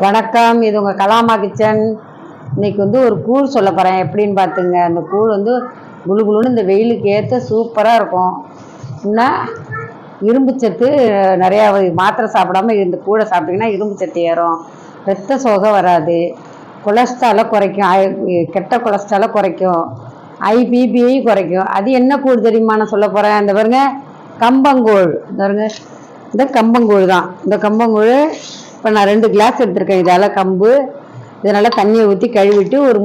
வணக்கம் இது உங்கள் கலாமா கிச்சன். இன்னைக்கு வந்து ஒரு கூழ் சொல்ல போகிறேன் எப்படின்னு பார்த்துங்க அந்த கூழ் வந்து குளு குளுன்னு இந்த வெயிலுக்கு ஏற்ற சூப்பராக இருக்கும். இன்னும் இரும்பு சத்து நிறையா மாத்திரை சாப்பிடாம இந்த கூழை சாப்பிட்டிங்கன்னா இரும்பு சத்து ஏறும். ரத்த சோகை வராது. கொலஸ்ட்ராலை குறைக்கும். கெட்ட கொலஸ்ட்ராலை குறைக்கும். ஐபிபிஐ குறைக்கும். அது என்ன கூழ் தெரியுமா நான் சொல்ல போகிறேன் இந்த பாருங்க கம்பங்கூழ். இந்த பாருங்க இந்த கம்பங்கூழ் தான். இந்த கம்பங்கூழ் இப்போ நான் ரெண்டு கிளாஸ் எடுத்திருக்கேன். இதால் கம்பு. இதனால் தண்ணியை ஊற்றி கழுவிட்டு ஒரு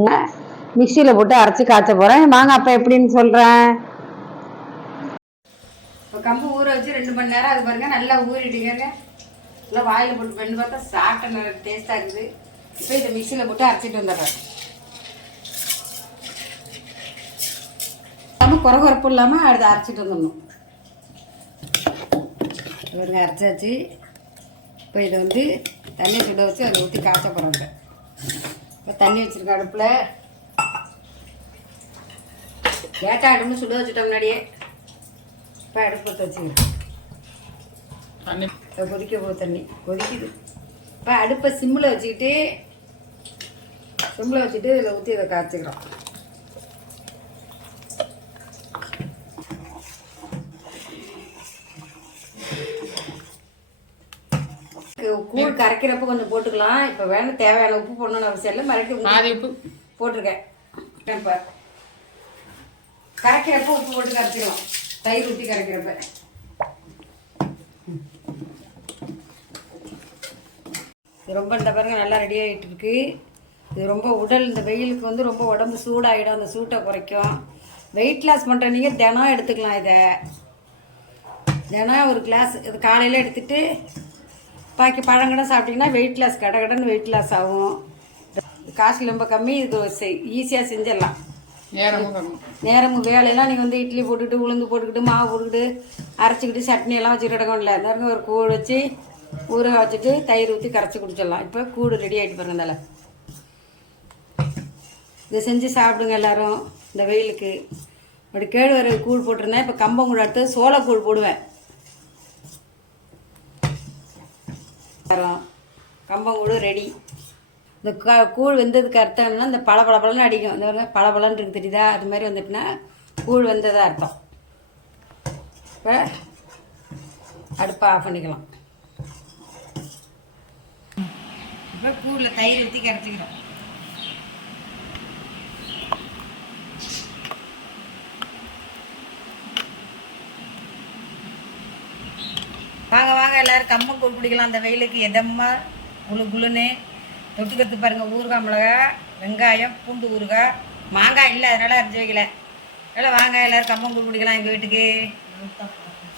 மிக்சியில் போட்டு அரைச்சி காய்ச்ச போகிறேன் வாங்க அப்போ எப்படின்னு சொல்கிறேன் இப்போ கம்பு ஊற வச்சு ரெண்டு மணி நேரம் அது பாருங்க. நல்லா ஊறிடுங்க. நல்லா வாயில் போட்டு பண்ணி பார்த்தா சாப்பிட்ட நல்ல டேஸ்ட்டாக இருக்குது. இப்போ இதை மிக்சியில் போட்டு அரைச்சிட்டு வந்துடுறேன். கம்பு குறை குறைப்பு இல்லாமல் அடுத்து அரைச்சிட்டு வந்துடணும். பாருங்க அரைச்சாச்சு. இப்போ இதை வந்து தண்ணி சுட வச்சு அதை ஊற்றி காய்ச்ச போகிறாங்க. இப்போ தண்ணி வச்சுருக்க அடுப்பில் லேட்டாக அடுப்பு சுட வச்சுட்டோம் முன்னாடியே. இப்போ அடுப்பு பற்ற வச்சுக்கிறேன். தண்ணி. கொதிக்க போகுது தண்ணி. கொதிக்குது. இப்போ அடுப்பை சிம்மில் வச்சுக்கிட்டு சிம்மில் வச்சுட்டு இதில் ஊற்றி இதை காய்ச்சிக்கிறோம் கு- கூழ் கரைக்கிறப்ப கொஞ்சம் போட்டுக்கலாம். இப்போ வேணும் தேவையான உப்பு போடணும்னு அவசியம் இல்லை. மறைக்க பாதி உப்பு. போட்டிருக்கேன். இப்போ கரைக்கிறப்ப உப்பு போட்டு கரைச்சிக்கலாம் தயிர் ஊற்றி கரைக்கிறப்ப. இது ரொம்ப இந்த பாருங்க நல்லா ரெடி ஆகிட்டு இருக்கு. இது ரொம்ப உடல் இந்த வெயிலுக்கு வந்து ரொம்ப உடம்பு சூடாகிடும் அந்த சூட்டை குறைக்கும். வெயிட் லாஸ் பண்ணுற நீங்கள் தினம் எடுத்துக்கலாம் இதை. தினம் ஒரு கிளாஸ் இது காலையில் எடுத்துட்டு பாக்கி பழங்கடை சாப்பிட்டிங்கன்னா வெயிட் லாஸ் கடை கடன் வெயிட் லாஸ் ஆகும். காசு ரொம்ப கம்மி இது ஈஸியாக செஞ்சிடலாம். நேரமும் நேரமும் வேலையெல்லாம் நீங்கள் வந்து இட்லி போட்டுக்கிட்டு உளுந்து போட்டுக்கிட்டு மாவு போட்டுக்கிட்டு அரைச்சிக்கிட்டு சட்னி எல்லாம் வச்சுக்கிட்டு இல்லை இருந்தாருங்க ஒரு கூழ் வச்சு ஊற வச்சுட்டு தயிர் ஊற்றி கரைச்சி குடிச்சிடலாம். இப்போ கூழ் ரெடி ஆகிட்டு பாருங்க இந்தால. இதை செஞ்சு சாப்பிடுங்க எல்லாரும் இந்த வெயிலுக்கு. அப்படி கேழ்வரகு கூழ் போட்டிருந்தேன். இப்போ கம்பங்கூழ் அடுத்து சோளக்கூழ் போடுவேன். கம்பங்கூழ் ரெடி இந்த க கூழ் வெந்ததுக்கு அர்த்தம் என்னன்னா இந்த பளபளபளன்னு அடிக்கும். இந்த பளபளன்னு இருக்கு தெரியுதா? அது மாதிரி வந்துட்டுனா கூழ் வந்ததாக அர்த்தம். இப்போ அடுப்பை ஆஃப் பண்ணிக்கலாம். இப்போ கூழில் தயிர் ஊற்றி கரைச்சிக்கிறோம். வாங்க வாங்க. எல்லாரும் கம்பம் கூழ் குடிக்கலாம். அந்த வெயிலுக்கு எதம்மா? குளு குளுன்னு. தொட்டுக்கிறது பாருங்க ஊறுகாய் மிளகா வெங்காயம் பூண்டு ஊறுகாய். மாங்காய் இல்லை அதனால் அரைஞ்சி வைக்கல. எல்லாம் வாங்க எல்லோரும் கம்பம் கூழ் குடிக்கலாம் எங்கள் வீட்டுக்கு.